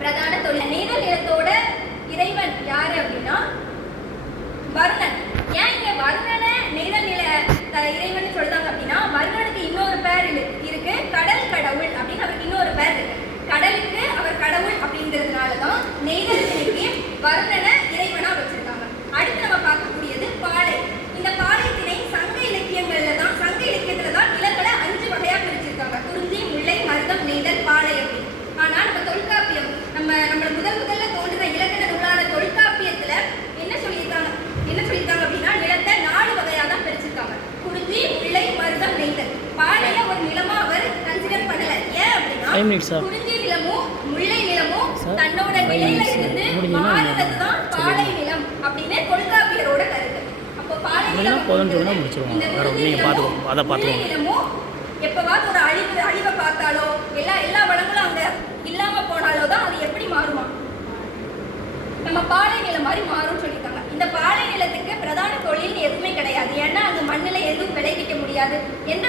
பிரதான தொழில். நெய்தல் நிலத்தோட இறைவன் யாரு அப்படின்னா வருணன். ஏன் இங்க வருணனை நெய்தல் நில இறைவன் சொல்றாங்க அப்படின்னா, வருணனுக்கு இன்னொரு பேர் இருக்கு, கடல் கடவுள் அப்படின்னு அவருக்கு இன்னொரு பேர் இருக்கு. கடலுக்கு அவர் கடவுள் அப்படிங்கிறதுனாலதான் நெய்தல் திணைக்கு வருணனை இறைவனா வச்சிருக்காங்க. அடுத்து நம்ம பார்க்கக்கூடியது பாலை. இந்த பாலை திணை சங்க இலக்கியத்துல தான் நிலங்களை 5 வகையா பிரிச்சிருக்காங்க. குறிஞ்சி, முல்லை, மருதம், நெய்தல், பாலை அப்படின்னு. ஆனா நம்ம தொல்காப்பியம் நம்ம முதல்ல தோன்றின இலக்கண நூலான தொல்காப்பியத்துல என்ன சொல்லியிருக்காங்க அப்படின்னா, நிலத்தை 4 வகையா தான் பிரிச்சிருக்காங்க. குறிஞ்சி, முல்லை, மருதம், நெய்தல். பாலைய ஒரு நிலமா அவர் கன்சிடர் பண்ணல. ஏன் அப்படின்னா குறிஞ்சி நிலமும் முல்லை நிலமும் தன்னோட நிலையில இருந்து மாறுறதுதான் பாலை நிலம் அப்படின்னு தொல்காப்பியரோட கருத்து. அப்போ பாலை நிலம் நிலமும் எப்பவாவது ஒரு அழிவை பார்த்தாலோ எல்லா வளங்களும் அங்க இல்லாம போனாலோ தான் அது எப்படி மாறுமா, நம்ம பாலை நிலம் மாதிரி மாறும்னு சொல்லியிருக்காங்க. இந்த பாலை நிலத்துக்கு பிரதான தொழில் எதுவுமே கிடையாது. ஏன்னா அங்க மண்ணில் எதுவும் விளைவிக்க முடியாது. எந்த